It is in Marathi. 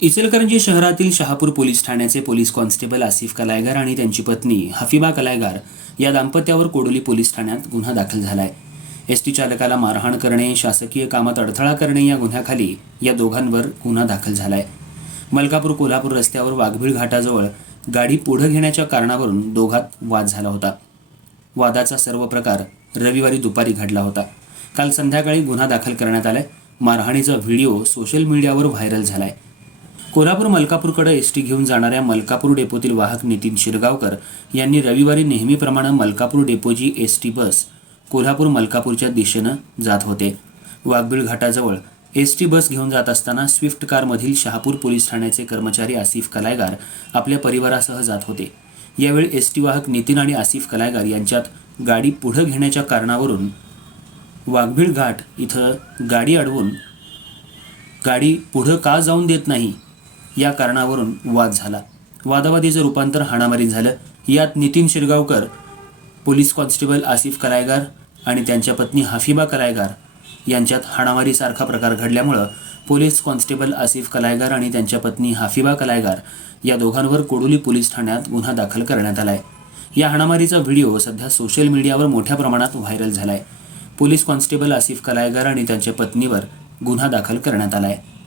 इचलकरंजी शहरातील शहापूर पोलीस ठाण्याचे पोलीस कॉन्स्टेबल आसिफ कलायगार आणि त्यांची पत्नी हफिबा कलायगार या दाम्पत्यावर कोडोली पोलीस ठाण्यात गुन्हा दाखल झालाय. एस टी चालकाला मारहाण करणे शासकीय कामात अडथळा करणे या गुन्ह्याखाली या दोघांवर गुन्हा दाखल झालाय. मलकापूर कोल्हापूर रस्त्यावर वाघबीळ घाटाजवळ गाडी पुढं घेण्याच्या कारणावरून दोघात वाद झाला होता. वादाचा सर्व प्रकार रविवारी दुपारी घडला होता. काल संध्याकाळी गुन्हा दाखल करण्यात आलाय. मारहाणीचा व्हिडिओ सोशल मीडियावर व्हायरल झालाय. कोल्हापूर मलकापूरकडे एस टी घेऊन जाणाऱ्या मलकापूर डेपोतील वाहक नितीन शिरगावकर यांनी रविवारी नेहमीप्रमाणे मलकापूर डेपोची एस टी बस कोल्हापूर मलकापूरच्या दिशेनं जात होते. वाघबीळ घाटाजवळ एस टी बस घेऊन जात असताना स्विफ्ट कारमधील शहापूर पोलीस ठाण्याचे कर्मचारी आसिफ कलायगार आपल्या परिवारासह जात होते. यावेळी एस टी वाहक नितीन आणि आसिफ कलायगार यांच्यात गाडी पुढं घेण्याच्या कारणावरून वाघबीळ घाट इथं गाडी अडवून गाडी पुढं का जाऊन देत नाही या कारणावरून वाद झाला. वादावादीचं रूपांतर हाणामारीत झालं. यात नितीन शिरगावकर पोलीस कॉन्स्टेबल आसिफ कलायगार आणि त्यांच्या पत्नी हाफिबा कलायगार यांच्यात हाणामारीसारखा प्रकार घडल्यामुळं पोलीस कॉन्स्टेबल आसिफ कलायगार आणि त्यांच्या पत्नी हाफिबा कलायगार या दोघांवर कोडोली पोलीस ठाण्यात गुन्हा दाखल करण्यात आलाय. या हाणामारीचा व्हिडिओ सध्या सोशल मीडियावर मोठ्या प्रमाणात व्हायरल झाला आहे पोलीस कॉन्स्टेबल आसिफ कलायगार आणि त्यांच्या पत्नीवर गुन्हा दाखल करण्यात आला आहे